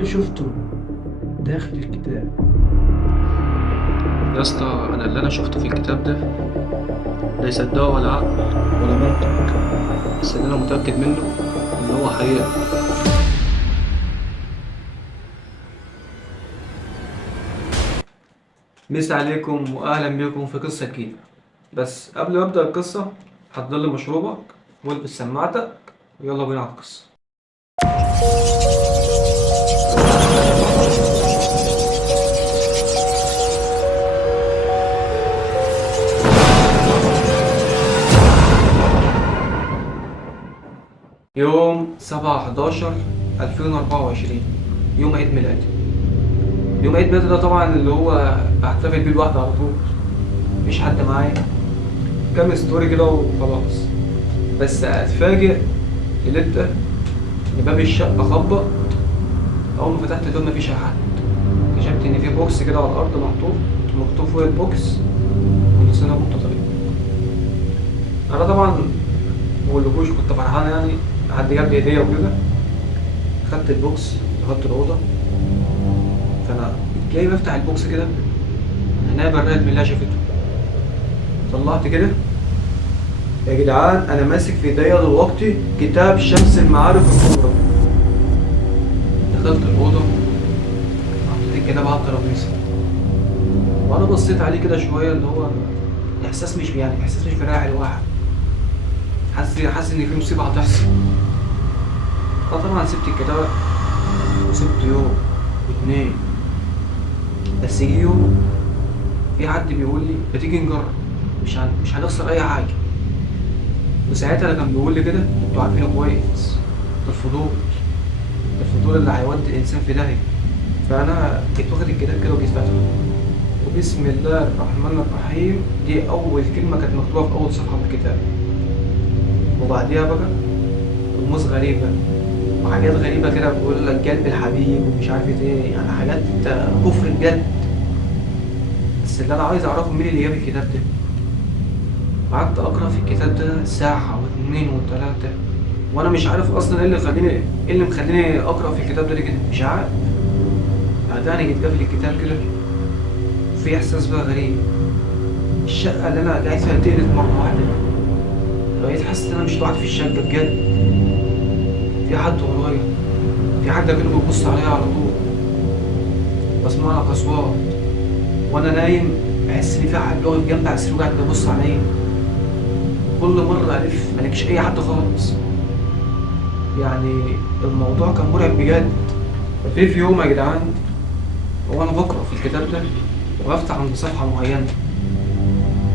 اللي شفته داخل الكتاب؟ يا اسطى، انا اللي شفته في الكتاب ده لا يصدقه ولا عقل ولا منطق. بس اللي انا متاكد منه ان هو حقيقه. مسا عليكم واهلا بكم في قصه جديده. بس قبل ما ابدا القصه، حضر لي مشروبك والبس سماعتك ويلا بينا على القصه. يوم 7/11/2024، يوم عيد ميلادي. يوم عيد ميلادي ده طبعا اللي هو بحتفل بيه لوحدي على طول، مفيش حد معايا. كام ستوري كده وخلاص. بس اتفاجئ ليلتها ان باب الشقه خبط. اول ما فتحت الباب مفيش حد. اكتشفت ان في بوكس كده على الارض محطوط، مكتوب فوق البوكس كل سنه وانت طيب. انا طبعا مقولكوش كنت فرحان يعني، حد جاب لي هديه وكده. خدت البوكس دخلت الاوضه، فانا جاي بفتح البوكس كده، عينيا برقت من اللي شافته. طلعت كده، يا جدعان انا ماسك في ايديا دلوقتي كتاب شمس المعارف الكبرى. دخلت الاوضه، حطيت الكتاب على الترابيزه، وانا بصيت عليه كده شويه، اللي هو احساس مش يعني احساس مش براعي الواحد. حاسس ان في مصيبه هتحصل. فطبعا سبت الكتاب وسبت يوم واتنين. بس جه يوم في حد بيقول لي ما تيجي نجرب، مش هنخسر اي حاجه. وساعتها اللي كان بيقول لي كده انتوا عارفينه كويس، ده الفضول. الفضول اللي هيودي الانسان في داهيه. فانا جيت واخد الكتاب كده وجيت فاتحه، وبسم الله الرحمن الرحيم. دي اول كلمه كانت مكتوبه في اول صفحه من الكتاب. وبعديها بقى رموز غريبه وحاجات غريبه كده، بيقول لك قلب الحبيب ومش عارف ايه، يعني حاجات كفر بجد. بس اللي انا عايز اعرفه مين اللي جاب الكتاب ده. قعدت اقرا في الكتاب ده ساعه واتنين وتلاته، وانا مش عارف اصلا ايه اللي مخليني اقرا في الكتاب ده ليه كده، مش عارف. بعدها جيت قافل الكتاب كده، في احساس بقى غريب. الشقه اللي انا قاعد فيها تقلت مره واحده. بقيت حاسس ان انا مش لوحدي في الشقه بجد، في حد ورايا، في حد كده بيبص عليا على طول. بسمع لك اصوات وانا نايم، بحس ان في حد واقف جنبي على السرير وقاعد بيبص عليا. كل مره الف ملاقيش اي حد خالص. يعني الموضوع كان مرعب بجد. في يوم يا جدعان، وانا بقرا في الكتاب ده وبفتح عند صفحه معينه،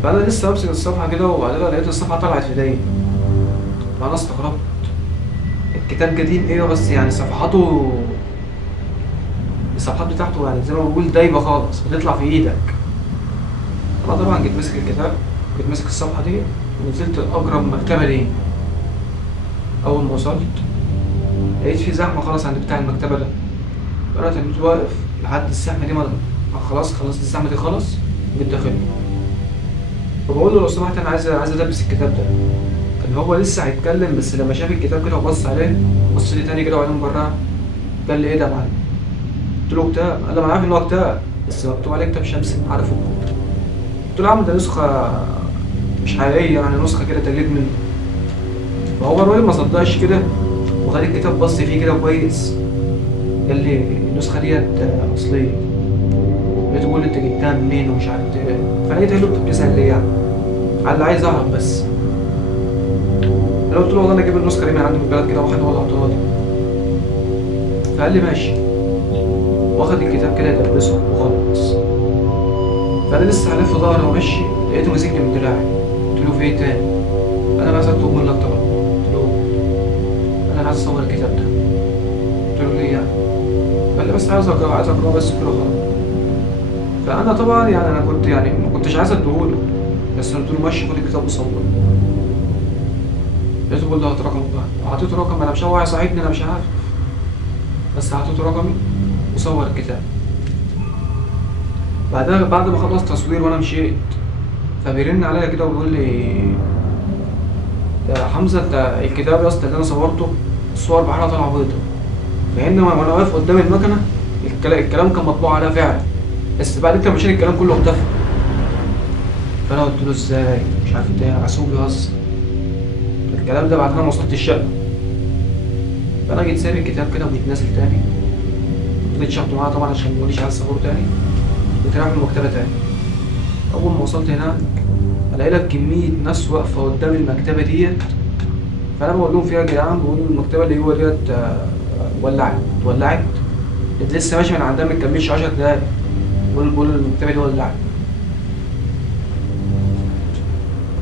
فانا لسه بمسك الصفحه كده وبعدين لقيت الصفحه طلعت في ايديا. فانا استغربت. الكتاب قديم ايوه، بس يعني الصفحات بتاعته يعني زي ما بقول دايبه خالص بتطلع في ايدك. انا طبعا جيت ماسك الكتاب، جيت ماسك الصفحه دي ونزلت اقرب مكتبه ليه. اول ما وصلت لقيت في زحمه خلاص عند بتاع المكتبه ده. فانا كنت واقف لحد الزحمه دي خلصت الزحمه دي خلاص، جيت داخل. فبقول له لو سمحت انا عايز ادبس الكتاب ده. كان هو لسه هيتكلم، بس لما شاف الكتاب كده وبص عليه، بص لي تاني كده وبعدين براها. قال لي ايه ده يا معلم؟ قلت له كتاب. قال لي ما انا عارف ان هو كتاب، بس مكتوب عليه كتاب شمس عارفه. قلت له يا عم ده نسخه مش حقيقيه، يعني نسخه كده تقليد منه. فهو الراجل ما صدقش كده، وخد الكتاب بص فيه كده كويس. قال لي النسخه ديت اصليه. لقيته بيقول لي انت جبتها منين ومش عارف ايه. فلقيت له انت بتسال ليه يعني؟ قال لي عايز اعرف بس. انا قلت له والله انا جايب النسخه دي من عندي من البلد كده، واحد هو اللي عطاها لي. فقال لي ماشي، واخد الكتاب كده يدرسه وخلاص. فانا لسه هلف ظهري ومشي، لقيته ماسكني من دراعي. قلت له في ايه تاني؟ انا عايز اطلب منك طلب. قلت له انا عايز اصور الكتاب ده. قلت له ليه يعني؟ قال لي بس عايز اقراه بس كده خلاص. فانا طبعا يعني انا كنت يعني ما كنتش عايز اديهوله، بس قلت له ماشي خد الكتاب وصور. لقيته بيقول لي هات رقمك بقى، وحطيت رقم. انا مش هو هيصاحبني انا مش عارف، بس حطيت رقمي وصور الكتاب. بعد ما خلص تصوير وانا مشيت، فبيرن عليا كده وبيقول لي يا حمزه انت الكتاب يا اسطى اللي انا صورته الصور بحالها طالعه بيضه. مع ان وانا واقف قدام المكنه الكلام كان مطبوع عليها فعلا، بس بعد كده مشيت الكلام كله اختفى. فانا قلت له ازاي مش عارف ايه، عسول بيهزر. الكلام ده بعد ما وصلت الشقه. فانا جيت سايب الكتاب كده وجيت نازل تاني، فضلت شاحته معاه طبعا عشان مقوليش عايز اصوره تاني، كنت رايح المكتبه تاني. اول ما وصلت هناك الاقي لك كميه ناس واقفه قدام المكتبه ديت. فانا بقول لهم فيها يا جدعان، بقول المكتبه اللي جوه ديت ولعت. كنت لسه ماشي من عندها ما كملش 10 دقايق، بقول المكتبه دي ولعت.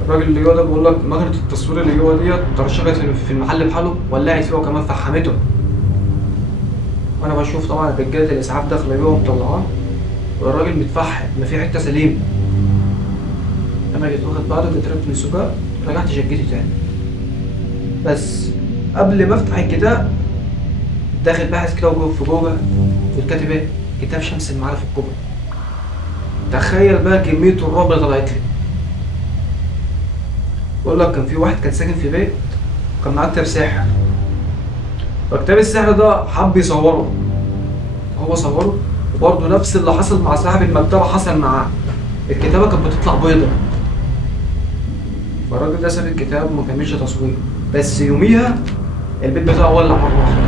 الراجل اللي جوه ده بيقول لك مكنه التصوير اللي جوه ديت ترشقت في المحل بحاله، ولعت فيه وكمان فحمته. وانا بشوف طبعا رجاله الاسعاف داخله جوه مطلعاه والراجل متفحم ما في حته سليم. انا جيت واخد بعضه جيت ركبت من السجاء، رجعت شقتي تاني. بس قبل ما افتح الكتاب داخل باحث كده وجوه في جوجل والكاتب ايه؟ كتاب شمس المعارف الكبرى. تخيل بقى كميه الرعب اللي طلعت لي. بقول لك كان في واحد كان ساكن في بيت وكان معاه كتاب سحر، فكتاب السحر ده حب يصوره، هو صوره وبرضه نفس اللي حصل مع صاحب المكتبه حصل معاه. الكتابه كانت بتطلع بيضه، فالراجل ده ساب الكتاب وما كملش تصوير، بس يوميها البيت بتاعه ولع مره واحده.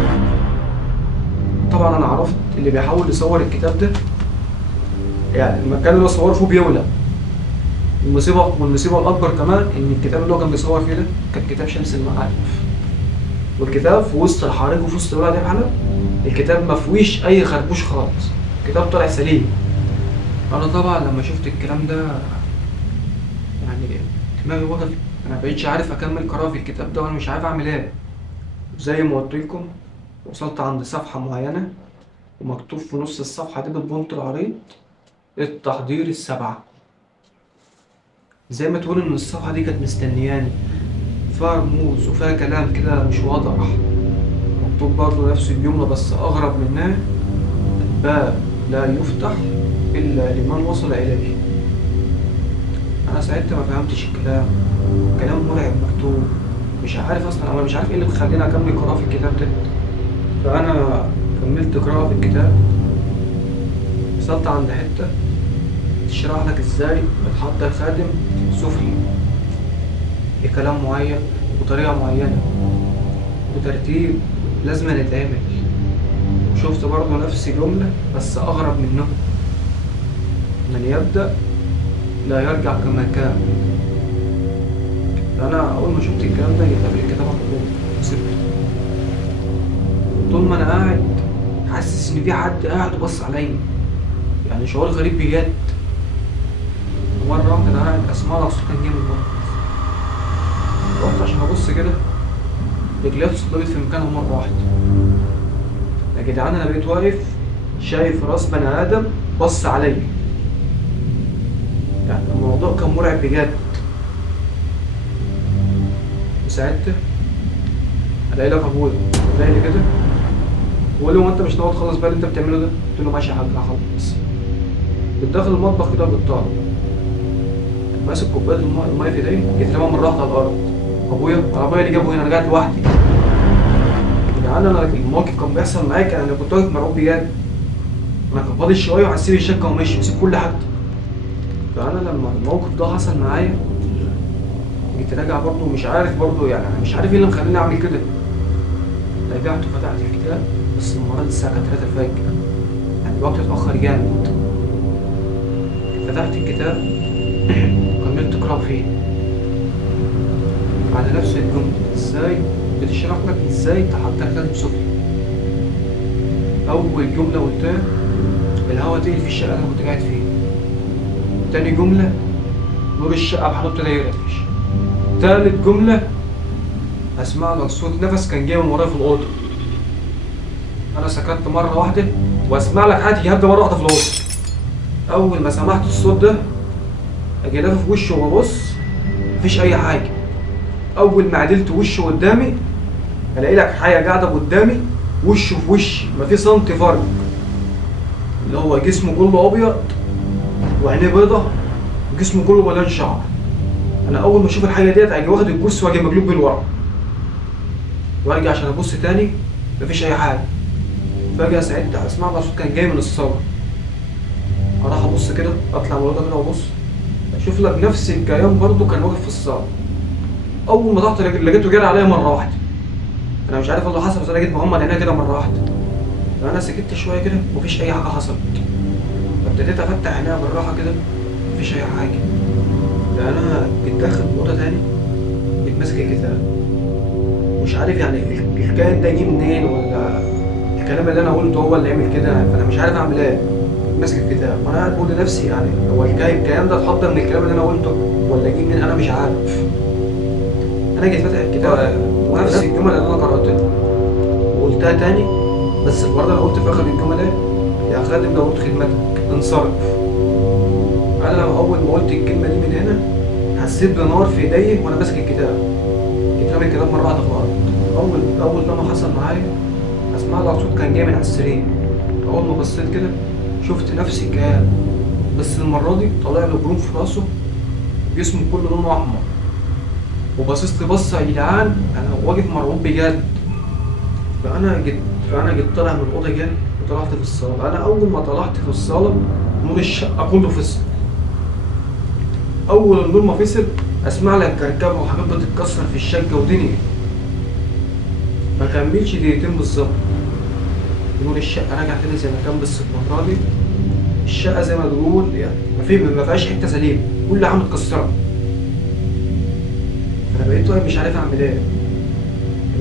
طبعا انا عرفت اللي بيحاول يصور الكتاب ده يعني المكان اللي هو صوره فيه بيولع. والمصيبه الاكبر كمان ان الكتاب اللي هو كان بيصور فيه ده كان كتاب شمس المعارف، والكتاب في وسط الحريق وفي وسط الولع دي بحالها، الكتاب ما فيهوش اي خربوش خالص، الكتاب طلع سليم. انا طبعا لما شفت الكلام ده يعني دماغي وقفت، انا مبقتش عارف اكمل قراءة في الكتاب ده وانا مش عارف اعمل ايه. زي ما قلت لكم وصلت عند صفحة معينة ومكتوب في نص الصفحة دي بالبنط العريض التحضير السبعة. زي ما تقول ان الصفحة دي كانت مستنياني، فيها رموز وفيها كلام كده مش واضح. مكتوب برضه نفس الجملة بس أغرب منها: الباب لا يفتح إلا لمن وصل إليه. أنا ساعتها ما فهمتش الكلام، كلام مرعب مكتوب، مش عارف أصلا، أنا مش عارف إيه اللي بيخليني أكمل قراءة في الكتاب ده. فأنا كملت قراءة في الكتاب، وصلت عند حتة تشرح لك إزاي بتحضر خادم سفلي بكلام معين وبطريقة معينة بترتيب لازم نتعمل. وشفت برضه نفس جملة بس أغرب منه: من يبدأ لا يرجع كما كان. أنا أول ما شفت الكلام ده جيت قبل الكتاب على طول وسبته. طول ما أنا قاعد حاسس إن في حد قاعد وبص عليا، يعني شعور غريب بجد. مرة واحدة أنا قاعد أسمع لك صوت كان جاي من بره، رحت عشان أبص كده رجلي اتصدمت في مكانها مرة واحدة. يا جدعان أنا بقيت واقف شايف راس بني آدم بص عليا، يعني الموضوع كان مرعب بجد. وساعتها الاقي لك ابويا الاقي لي كده بيقول لي: هو انت مش ناوي تخلص بقى اللي انت بتعمله ده؟ قلت له: ماشي يا حاج هخلص. داخل المطبخ كده بالطار ماسك كوبايه الميه في ايدي، جيت رماها مره واحده على الارض. ابويا اللي جابه هنا، انا قاعد لوحدي. يا جدعان انا الموقف كان بيحصل معايا انا كنت واقف مرعوب بجد. انا كان فاضل شويه وهسيب الشقه ومشي واسيب كل حاجه. فانا لما الموقف ده حصل معايا جيت راجع برضه مش عارف برضه، يعني مش عارف ايه اللي مخليني اعمل كده. رجعت وفتحت الكتاب بس المره دي الساعه كانت 3 الفجر، يعني الوقت اتاخر جامد. فتحت الكتاب وكملت قراءة فيه على نفس الجملة، ازاي بتشرح لك ازاي تحضر خادم سفلي. اول جملة قلتها: الهوا تقل في الشقة اللي انا كنت قاعد فيها. تاني جملة: نور الشقة بحاله ابتدى يقرفش. تالت جملة: اسمع لك صوت نفس كان جاي من ورايا في الأوضة. انا سكت مرة واحدة واسمع لك حاجة يهدى مرة واحدة في الأوضة. اول ما سمعت الصوت ده اجي لافف في وشه وابص مفيش اي حاجة. اول ما عدلت وشه قدامي الاقي لك حاجة قاعدة قدامي وشه في وشي ما في سنتي فرق، اللي هو جسمه كله ابيض وعينيه بيضة وجسمه كله مليان شعر. انا اول ما اشوف الحاجه ديت اجي واخد الجثه واجي مقلوب بالورا وارجع عشان ابص تاني مفيش اي حاجه. فجأة ساعتها اسمع بقى صوت كان جاي من الصالة. اروح ابص كده، اطلع من الأوضة كده وابص، اشوف لك نفس الكيان برضه كان واقف في الصالة. اول ما طلعت لقيته جري عليا مرة واحدة. انا مش عارف ايه اللي حصل، بس انا جيت مغمض عينيا كده مرة واحدة. فانا سكت شوية كده مفيش اي حاجة حصلت. فابتديت افتح عينيا بالراحة كده، مفيش اي حاجة. فانا جيت داخل الأوضة تاني، جيت ماسك الكتاب. مش عارف يعني الكائن ده جه منين، ولا الكلام اللي انا قلته هو اللي عمل كده. فانا مش عارف اعمل ايه. ماسك الكتاب وانا قاعد بقول لنفسي يعني هو الكلام ده اتحضر من الكلام اللي انا قلته ولا جه منين، انا مش عارف. انا جيت فاتح الكتاب ونفس الجمل اللي انا قراتها وقلتها تاني، بس برضه انا قلت في اخر الجمله ايه؟ يا خادم لو قلت خدمتك انصرف. انا لما اول ما قلت الكلمه دي من هنا حسيت بنار في ايدي وانا ماسك الكتاب. جيت رامي الكتاب مره واحده في الارض. اول لما حصل معايا اسمع لك صوت كان جاي من على السرير. اول ما بصيت كده شفت نفسي كان، بس المره دي طالع له بروم في راسه، جسمه كله لونه احمر. وبصيت لي بصه يا جدعان انا واقف مرعوب بجد. فانا جيت طالع من الاوضه جري وطلعت في الصاله. انا اول ما طلعت في الصاله نور الشقه كله فصل. اول النور ما فصل اسمع لك كركبه وحاجات بتتكسر في الشقه ودنيا. ما كملش دقيقتين بالظبط نور الشقه رجع تاني زي ما كان، بس المره دي الشقه زي ما تقول يعني ما فيهاش حته سليمه، كل حاجه متكسره. انا بقيت واقف مش عارف اعمل ايه.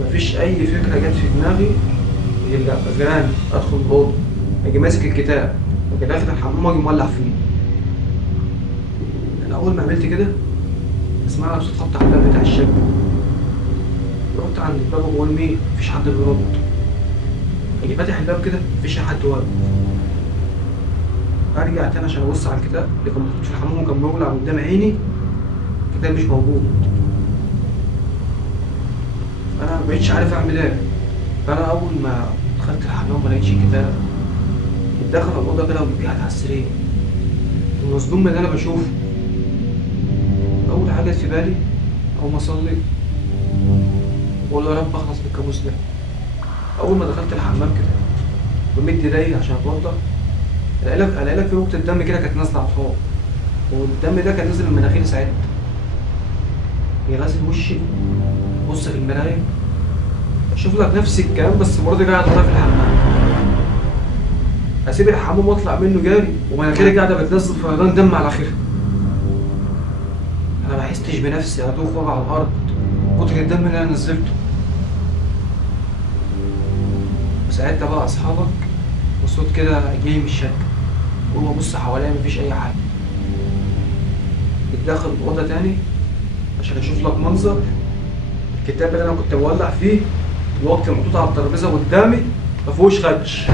مفيش اي فكره جت في دماغي غير اني ادخل الاوضه، اجي ماسك الكتاب واجي داخل الحمام واجي مولع فيه. انا اول ما عملت كده اسمع صوت خبط على الباب بتاع الشقه. رحت عند الباب وبقول مين؟ مفيش حد بيرد. اجي فاتح الباب كده مفيش اي حد واقف. ارجع تاني عشان ابص على الكتاب اللي كان محطوط في الحمام وكان مولع قدام عيني، الكتاب مش موجود. انا مبقتش عارف اعمل ايه. فانا اول ما دخلت الحمام ما لقيتش الكتاب، دخل الاوضه كده وقاعد على السرير ومصدوم من اللي انا بشوفه. اول حاجه جت في بالي اقوم اصلي واقول يا رب اخلص من الكابوس ده. اول ما دخلت الحمام كده بمد ايدي عشان اتوضى، الاقي لك في نقطه دم كده كانت نازله على الحوض، والدم ده كان نازل من مناخيري ساعتها. جاي غاسل وشي، بص في المرايه اشوف لك نفس الكلام بس المره دي قاعد ورايا في الحمام. اسيب الحمام واطلع منه جاري ومناخيري قاعده بتنزل فيضان دم على اخرها. انا ما حستش بنفسي ادوخ واقع على الارض كتر الدم اللي انا نزلته. وساعتها بقى اصحابك وصوت كده جاي من الشقه، قوم ابص حواليا مفيش اي حاجه. اتدخل الاوضه تاني عشان اشوف لك منظر الكتاب اللي انا كنت مولع فيه الوقت محطوط على الترابيزه قدامي مفيهوش خدش.